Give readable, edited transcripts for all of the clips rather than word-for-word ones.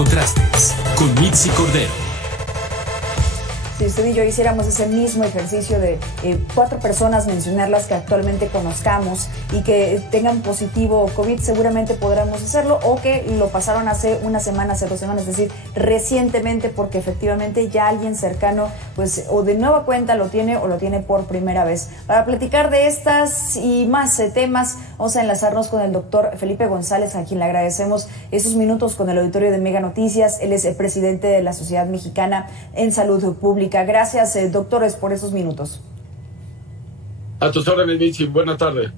Contrastes con Mitzi Cordero. Si usted y yo hiciéramos ese mismo ejercicio de 4 personas, mencionarlas que actualmente conozcamos y que tengan positivo COVID, seguramente podremos hacerlo, o que lo pasaron hace una semana, hace 2 semanas, es decir, recientemente, porque efectivamente ya alguien cercano, pues, o de nueva cuenta lo tiene o lo tiene por primera vez. Para platicar de estas y más temas, vamos a enlazarnos con el doctor Felipe González, a quien le agradecemos esos minutos con el auditorio de Mega Noticias. Él es el presidente de la Sociedad Mexicana en Salud Pública. Gracias, doctores, por esos minutos. A tus órdenes, Mitzi. Buenas tardes.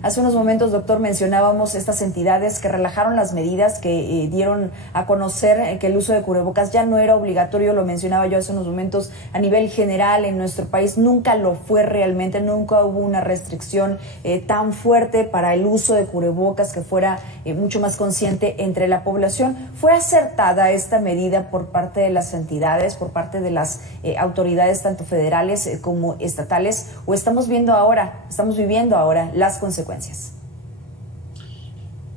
Hace unos momentos, doctor, mencionábamos estas entidades que relajaron las medidas, que dieron a conocer que el uso de cubrebocas ya no era obligatorio. Lo mencionaba yo hace unos momentos. A nivel general en nuestro país nunca lo fue realmente, nunca hubo una restricción tan fuerte para el uso de cubrebocas que fuera mucho más consciente entre la población. ¿Fue acertada esta medida por parte de las entidades, por parte de las autoridades tanto federales como estatales, o estamos viviendo ahora las consecuencias?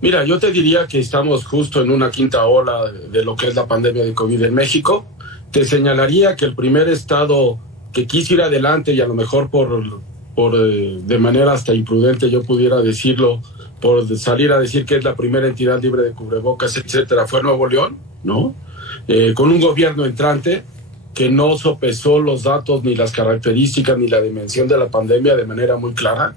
Mira, yo te diría que estamos justo en una quinta ola de lo que es la pandemia de COVID en México. Te señalaría que el primer estado que quiso ir adelante, y a lo mejor de manera hasta imprudente yo pudiera decirlo, por salir a decir que es la primera entidad libre de cubrebocas, etcétera, fue Nuevo León, ¿no? Con un gobierno entrante que no sopesó los datos, ni las características, ni la dimensión de la pandemia de manera muy clara,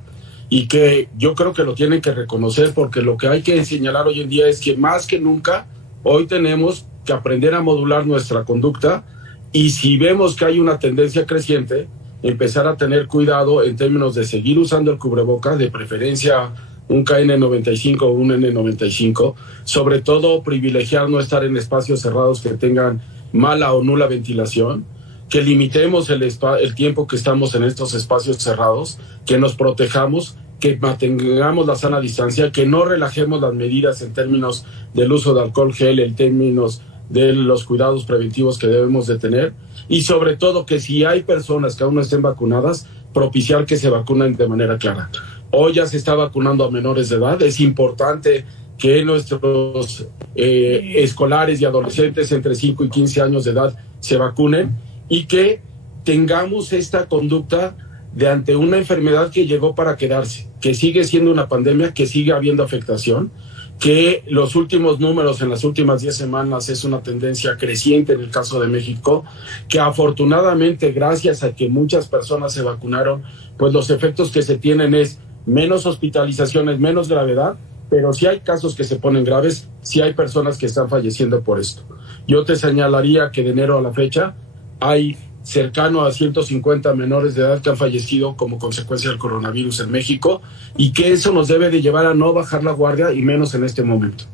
y que yo creo que lo tienen que reconocer, porque lo que hay que señalar hoy en día es que más que nunca hoy tenemos que aprender a modular nuestra conducta, y si vemos que hay una tendencia creciente, empezar a tener cuidado en términos de seguir usando el cubrebocas, de preferencia un KN95 o un N95, sobre todo privilegiar no estar en espacios cerrados que tengan mala o nula ventilación, que limitemos el tiempo que estamos en estos espacios cerrados, que nos protejamos, que mantengamos la sana distancia, que no relajemos las medidas en términos del uso de alcohol gel, en términos de los cuidados preventivos que debemos de tener, y sobre todo que si hay personas que aún no estén vacunadas, propiciar que se vacunen de manera clara. Hoy ya se está vacunando a menores de edad. Es importante que nuestros escolares y adolescentes entre 5 y 15 años de edad se vacunen, y que tengamos esta conducta de ante una enfermedad que llegó para quedarse, que sigue siendo una pandemia, que sigue habiendo afectación, que los últimos números en las últimas 10 semanas es una tendencia creciente en el caso de México, que afortunadamente gracias a que muchas personas se vacunaron, pues los efectos que se tienen es menos hospitalizaciones, menos gravedad, pero sí hay casos que se ponen graves, sí hay personas que están falleciendo por esto. Yo te señalaría que de enero a la fecha hay cercano a 150 menores de edad que han fallecido como consecuencia del coronavirus en México, y que eso nos debe de llevar a no bajar la guardia, y menos en este momento.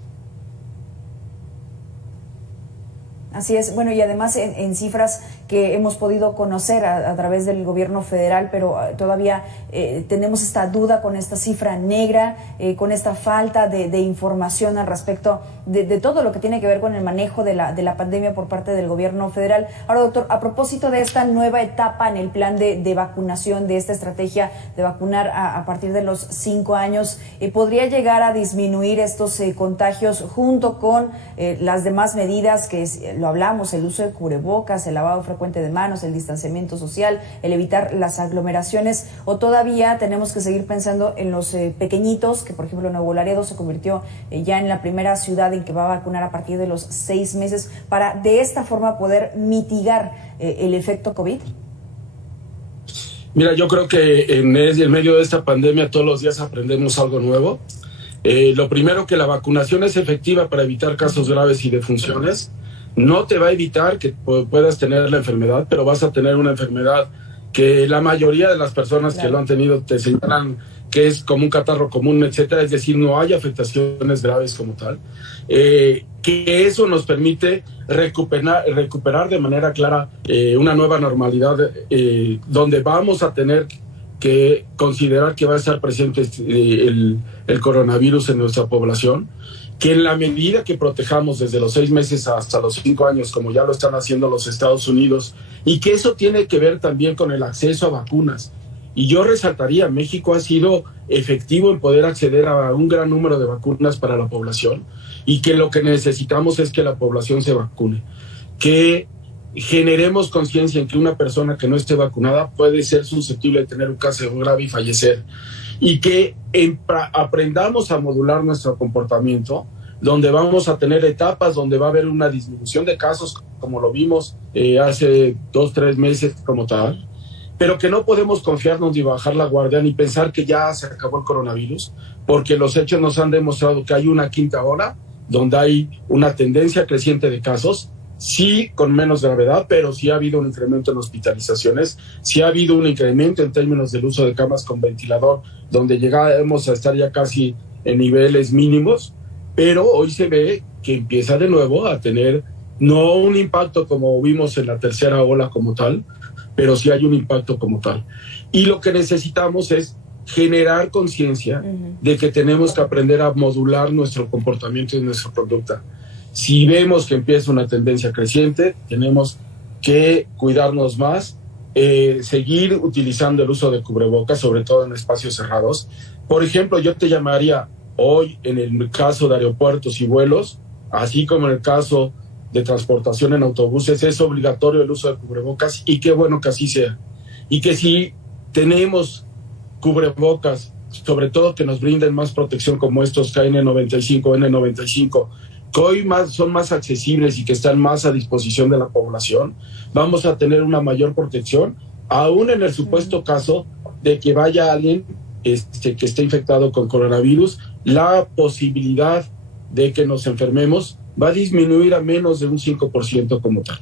Así es. Bueno, y además en cifras que hemos podido conocer a través del gobierno federal, pero todavía tenemos esta duda con esta cifra negra, con esta falta de información al respecto de todo lo que tiene que ver con el manejo de la pandemia por parte del gobierno federal. Ahora, doctor, a propósito de esta nueva etapa en el plan de vacunación, de esta estrategia de vacunar a partir de los 5 años, ¿podría llegar a disminuir estos contagios junto con las demás medidas que lo hablamos, el uso de cubrebocas, el lavado frecuente de manos, el distanciamiento social, el evitar las aglomeraciones, o todavía tenemos que seguir pensando en los pequeñitos, que por ejemplo Nuevo Laredo se convirtió ya en la primera ciudad en que va a vacunar a partir de los 6 meses, para de esta forma poder mitigar el efecto COVID? Mira, yo creo que en medio de esta pandemia todos los días aprendemos algo nuevo. Lo primero, que la vacunación es efectiva para evitar casos graves y defunciones. No te va a evitar que puedas tener la enfermedad, pero vas a tener una enfermedad que la mayoría de las personas que lo han tenido te señalan que es como un catarro común, etcétera, es decir, no hay afectaciones graves como tal. Que eso nos permite recuperar de manera clara una nueva normalidad, donde vamos a tener que considerar que va a estar presente el coronavirus en nuestra población, que en la medida que protejamos desde los 6 meses hasta los 5 años, como ya lo están haciendo los Estados Unidos, y que eso tiene que ver también con el acceso a vacunas. Y yo resaltaría, México ha sido efectivo en poder acceder a un gran número de vacunas para la población y que lo que necesitamos es que la población se vacune, que generemos conciencia en que una persona que no esté vacunada puede ser susceptible de tener un cáncer grave y fallecer, y que aprendamos a modular nuestro comportamiento, donde vamos a tener etapas donde va a haber una disminución de casos, como lo vimos hace 2-3 meses como tal, pero que no podemos confiarnos ni bajar la guardia ni pensar que ya se acabó el coronavirus, porque los hechos nos han demostrado que hay una quinta ola donde hay una tendencia creciente de casos, sí con menos gravedad, pero sí ha habido un incremento en hospitalizaciones, sí ha habido un incremento en términos del uso de camas con ventilador, donde llegamos a estar ya casi en niveles mínimos, pero hoy se ve que empieza de nuevo a tener no un impacto como vimos en la tercera ola como tal, pero sí hay un impacto como tal. Y lo que necesitamos es generar conciencia de que tenemos que aprender a modular nuestro comportamiento y nuestra conducta. Si vemos que empieza una tendencia creciente, tenemos que cuidarnos más, seguir utilizando el uso de cubrebocas, sobre todo en espacios cerrados. Por ejemplo, yo te llamaría hoy, en el caso de aeropuertos y vuelos, así como en el caso de transportación en autobuses, es obligatorio el uso de cubrebocas, y qué bueno que así sea. Y que si tenemos cubrebocas, sobre todo que nos brinden más protección como estos KN95, N95, que hoy son más accesibles y que están más a disposición de la población, vamos a tener una mayor protección, aún en el supuesto caso de que vaya alguien que esté infectado con coronavirus. La posibilidad de que nos enfermemos va a disminuir a menos de un 5% como tal.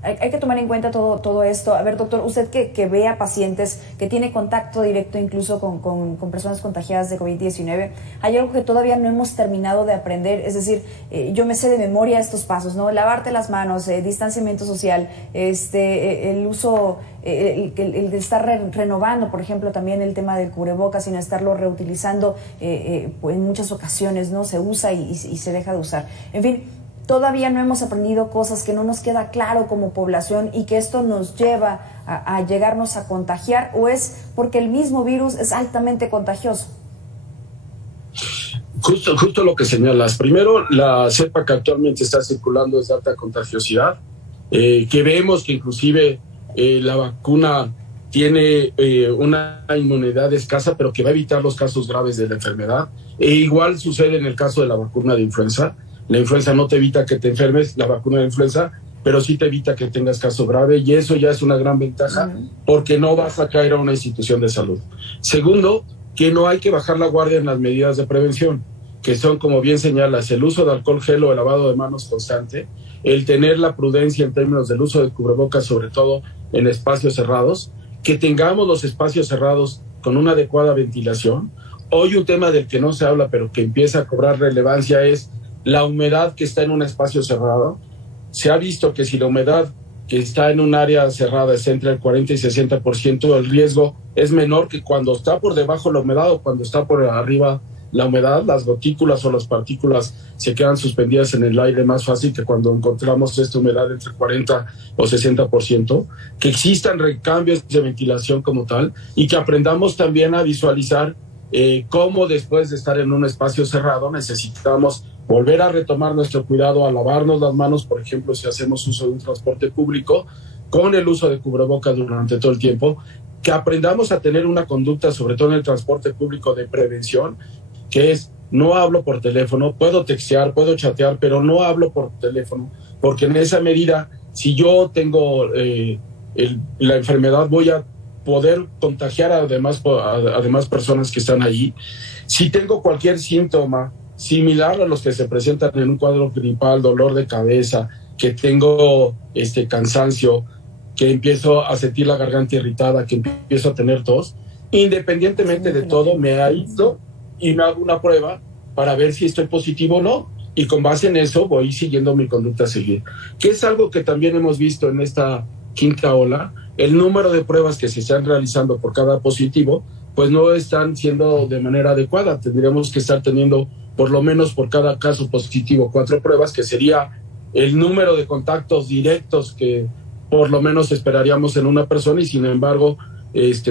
Hay que tomar en cuenta todo esto. A ver, doctor, usted que ve a pacientes, que tiene contacto directo incluso con personas contagiadas de COVID-19, hay algo que todavía no hemos terminado de aprender. Es decir, yo me sé de memoria estos pasos, ¿no? Lavarte las manos, distanciamiento social, el uso, el de estar renovando, por ejemplo, también el tema del cubrebocas y no estarlo reutilizando pues en muchas ocasiones, ¿no? Se usa y se deja de usar. En fin, todavía no hemos aprendido cosas que no nos queda claro como población y que esto nos lleva a llegarnos a contagiar, o es porque el mismo virus es altamente contagioso. Justo lo que señalas. Primero, la cepa que actualmente está circulando es de alta contagiosidad, que vemos que inclusive la vacuna tiene una inmunidad escasa, pero que va a evitar los casos graves de la enfermedad. E igual sucede en el caso de la vacuna de influenza. La influenza no te evita que te enfermes, la vacuna de influenza, pero sí te evita que tengas caso grave, y eso ya es una gran ventaja porque no vas a caer a una institución de salud. Segundo, que no hay que bajar la guardia en las medidas de prevención, que son, como bien señalas, el uso de alcohol gel o el lavado de manos constante, el tener la prudencia en términos del uso de cubrebocas, sobre todo en espacios cerrados, que tengamos los espacios cerrados con una adecuada ventilación. Hoy un tema del que no se habla, pero que empieza a cobrar relevancia, es la humedad que está en un espacio cerrado. Se ha visto que si la humedad que está en un área cerrada es entre el 40 y 60%, el riesgo es menor que cuando está por debajo la humedad o cuando está por arriba la humedad. Las gotículas o las partículas se quedan suspendidas en el aire más fácil que cuando encontramos esta humedad entre 40 o 60%. Que existan recambios de ventilación como tal, y que aprendamos también a visualizar cómo después de estar en un espacio cerrado necesitamos volver a retomar nuestro cuidado, a lavarnos las manos, por ejemplo, si hacemos uso de un transporte público, con el uso de cubrebocas durante todo el tiempo, que aprendamos a tener una conducta, sobre todo en el transporte público, de prevención, que es: no hablo por teléfono, puedo textear, puedo chatear, pero no hablo por teléfono, porque en esa medida, si yo tengo la enfermedad, voy a poder contagiar a demás personas que están allí. Si tengo cualquier síntoma similar a los que se presentan en un cuadro gripal, dolor de cabeza, que tengo cansancio, que empiezo a sentir la garganta irritada, que empiezo a tener tos, independientemente de todo, me aíslo y me hago una prueba para ver si estoy positivo o no, y con base en eso voy siguiendo mi conducta a seguir, que es algo que también hemos visto en esta quinta ola. El número de pruebas que se están realizando por cada positivo pues no están siendo de manera adecuada. Tendríamos que estar teniendo por lo menos por cada caso positivo 4 pruebas, que sería el número de contactos directos que por lo menos esperaríamos en una persona, y sin embargo,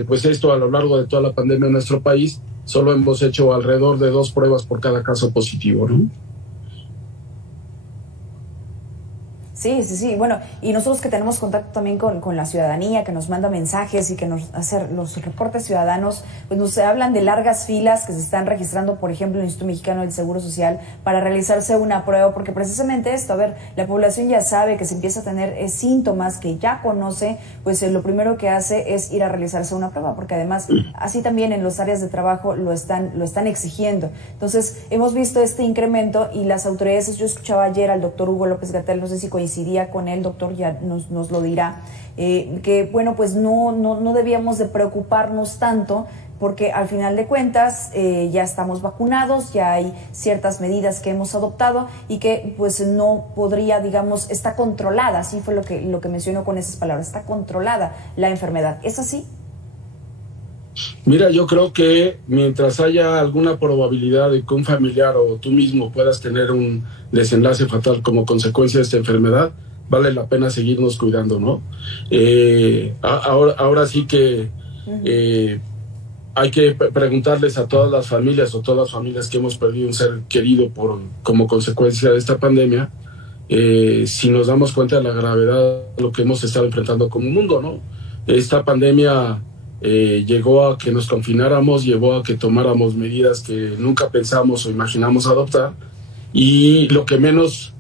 pues esto a lo largo de toda la pandemia en nuestro país, solo hemos hecho alrededor de 2 pruebas por cada caso positivo, ¿no? Sí, sí, sí. Bueno, y nosotros que tenemos contacto también con la ciudadanía, que nos manda mensajes y que nos hace los reportes ciudadanos, pues nos hablan de largas filas que se están registrando, por ejemplo, en el Instituto Mexicano del Seguro Social para realizarse una prueba, porque precisamente esto, a ver, la población ya sabe que se empieza a tener síntomas que ya conoce, pues lo primero que hace es ir a realizarse una prueba, porque además así también en las áreas de trabajo lo están exigiendo. Entonces, hemos visto este incremento y las autoridades, yo escuchaba ayer al doctor Hugo López-Gatell, no sé si coincidía con él, doctor, ya nos lo dirá, que bueno, pues no debíamos de preocuparnos tanto, porque al final de cuentas ya estamos vacunados, ya hay ciertas medidas que hemos adoptado y que pues no podría, digamos, está controlada, así fue lo que mencionó con esas palabras, está controlada la enfermedad. ¿Es así? Mira, yo creo que mientras haya alguna probabilidad de que un familiar o tú mismo puedas tener un desenlace fatal como consecuencia de esta enfermedad, vale la pena seguirnos cuidando, ¿no? Ahora sí que hay que preguntarles a todas las familias o todas las familias que hemos perdido un ser querido como consecuencia de esta pandemia, si nos damos cuenta de la gravedad de lo que hemos estado enfrentando como mundo, ¿no? Esta pandemia llegó a que nos confináramos, llevó a que tomáramos medidas que nunca pensamos o imaginamos adoptar, y lo que menos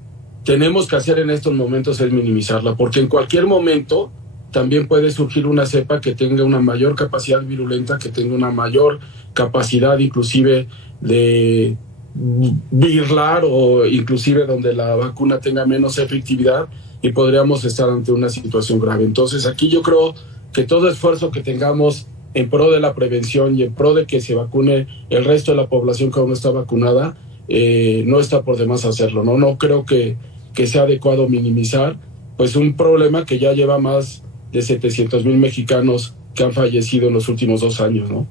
tenemos que hacer en estos momentos es minimizarla, porque en cualquier momento también puede surgir una cepa que tenga una mayor capacidad virulenta, que tenga una mayor capacidad inclusive de birlar, o inclusive donde la vacuna tenga menos efectividad y podríamos estar ante una situación grave. Entonces aquí yo creo que todo esfuerzo que tengamos en pro de la prevención y en pro de que se vacune el resto de la población que aún no está vacunada, no está por demás hacerlo, ¿no? No creo que sea adecuado minimizar pues un problema que ya lleva más de 700,000 mexicanos que han fallecido en los últimos 2 años, ¿no?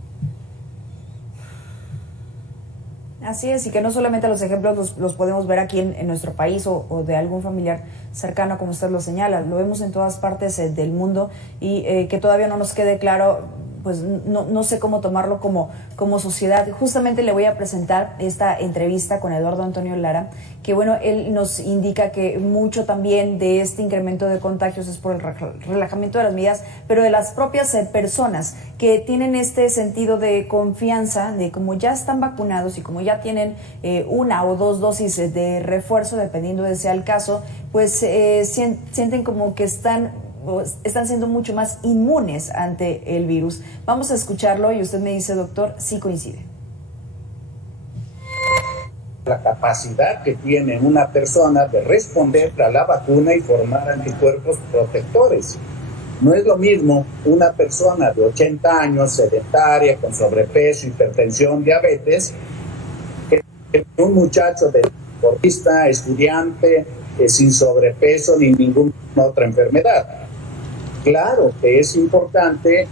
Así es, y que no solamente los ejemplos los podemos ver aquí en nuestro país o de algún familiar cercano, como usted lo señala, lo vemos en todas partes del mundo, y que todavía no nos quede claro, pues no sé cómo tomarlo como sociedad. Justamente le voy a presentar esta entrevista con Eduardo Antonio Lara, que bueno, él nos indica que mucho también de este incremento de contagios es por el relajamiento de las medidas, pero de las propias personas que tienen este sentido de confianza, de como ya están vacunados y como ya tienen 1 o 2 dosis de refuerzo, dependiendo de sea el caso, pues sienten como que están siendo mucho más inmunes ante el virus. Vamos a escucharlo y usted me dice, doctor, si coincide. La capacidad que tiene una persona de responder a la vacuna y formar anticuerpos protectores. No es lo mismo una persona de 80 años, sedentaria, con sobrepeso, hipertensión, diabetes, que un muchacho deportista, estudiante, sin sobrepeso ni ninguna otra enfermedad. Claro que es importante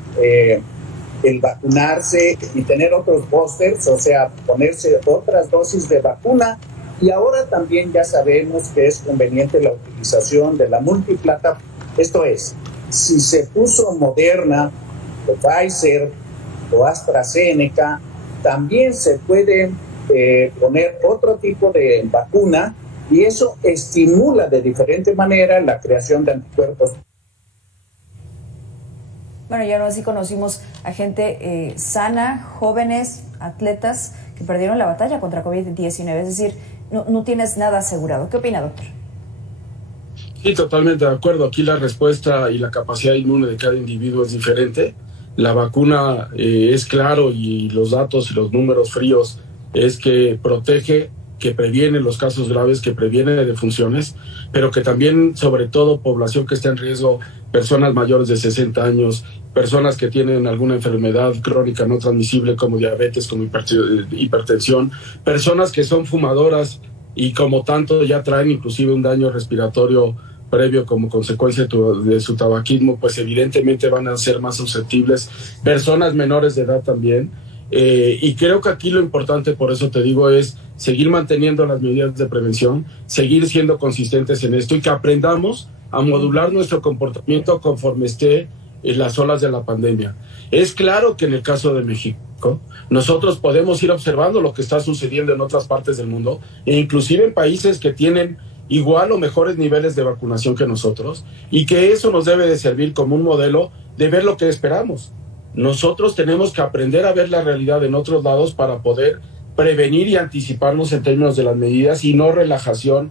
el vacunarse y tener otros boosters, o sea, ponerse otras dosis de vacuna, y ahora también ya sabemos que es conveniente la utilización de la multiplataforma. Esto es, si se puso Moderna, o Pfizer, o AstraZeneca, también se puede poner otro tipo de vacuna, y eso estimula de diferente manera la creación de anticuerpos. Bueno, ya así conocimos a gente sana, jóvenes, atletas que perdieron la batalla contra COVID-19, es decir, no tienes nada asegurado. ¿Qué opina, doctor? Sí, totalmente de acuerdo. Aquí la respuesta y la capacidad inmune de cada individuo es diferente. La vacuna es claro, y los datos y los números fríos es que protege, que previene los casos graves, que previene defunciones, pero que también, sobre todo, población que está en riesgo, personas mayores de 60 años, personas que tienen alguna enfermedad crónica no transmisible como diabetes, como hipertensión, personas que son fumadoras y como tanto ya traen inclusive un daño respiratorio previo como consecuencia de su tabaquismo, pues evidentemente van a ser más susceptibles, personas menores de edad también. Y creo que aquí lo importante, por eso te digo, es seguir manteniendo las medidas de prevención, seguir siendo consistentes en esto, y que aprendamos a modular nuestro comportamiento conforme esté en las olas de la pandemia. Es claro que en el caso de México, nosotros podemos ir observando lo que está sucediendo en otras partes del mundo, e inclusive en países que tienen igual o mejores niveles de vacunación que nosotros, y que eso nos debe de servir como un modelo de ver lo que esperamos. Nosotros tenemos que aprender a ver la realidad en otros lados para poder prevenir y anticiparnos en términos de las medidas, y no relajación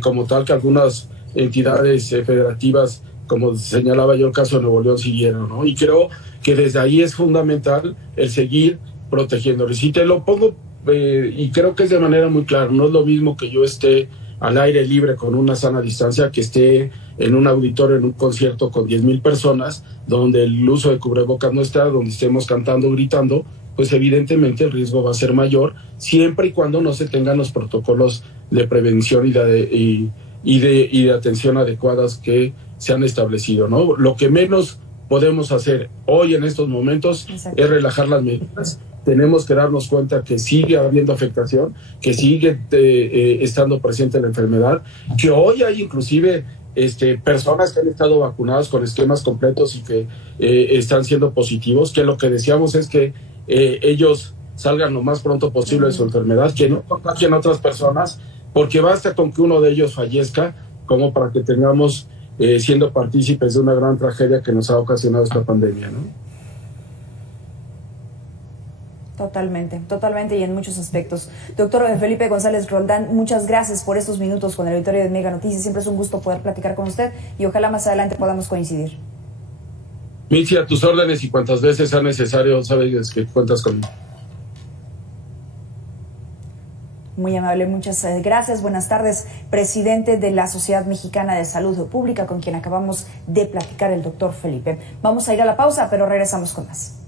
como tal que algunas entidades federativas, como señalaba yo el caso de Nuevo León, siguieron, ¿no? Y creo que desde ahí es fundamental el seguir protegiéndolo. Y si te lo pongo, y creo que es de manera muy clara, no es lo mismo que yo esté al aire libre con una sana distancia que esté en un auditorio, en un concierto con 10,000 personas, donde el uso de cubrebocas no está, donde estemos cantando, gritando, pues evidentemente el riesgo va a ser mayor, siempre y cuando no se tengan los protocolos de prevención y de atención adecuadas que se han establecido, ¿no? Lo que menos podemos hacer hoy en estos momentos es relajar las medidas. Tenemos que darnos cuenta que sigue habiendo afectación, que sigue estando presente la enfermedad, que hoy hay inclusive personas que han estado vacunadas con esquemas completos y que están siendo positivos, que lo que deseamos es que ellos salgan lo más pronto posible de su enfermedad, que no contagien a otras personas, porque basta con que uno de ellos fallezca como para que tengamos siendo partícipes de una gran tragedia que nos ha ocasionado esta pandemia, ¿no? Totalmente y en muchos aspectos. Doctor Felipe González Roldán, muchas gracias por estos minutos con el auditorio de Mega Noticias. Siempre es un gusto poder platicar con usted y ojalá más adelante podamos coincidir. Mitzi, a tus órdenes y cuantas veces sea necesario, sabes que cuentas conmigo. Muy amable, muchas gracias. Buenas tardes, presidente de la Sociedad Mexicana de Salud Pública, con quien acabamos de platicar, el doctor Felipe. Vamos a ir a la pausa, pero regresamos con más.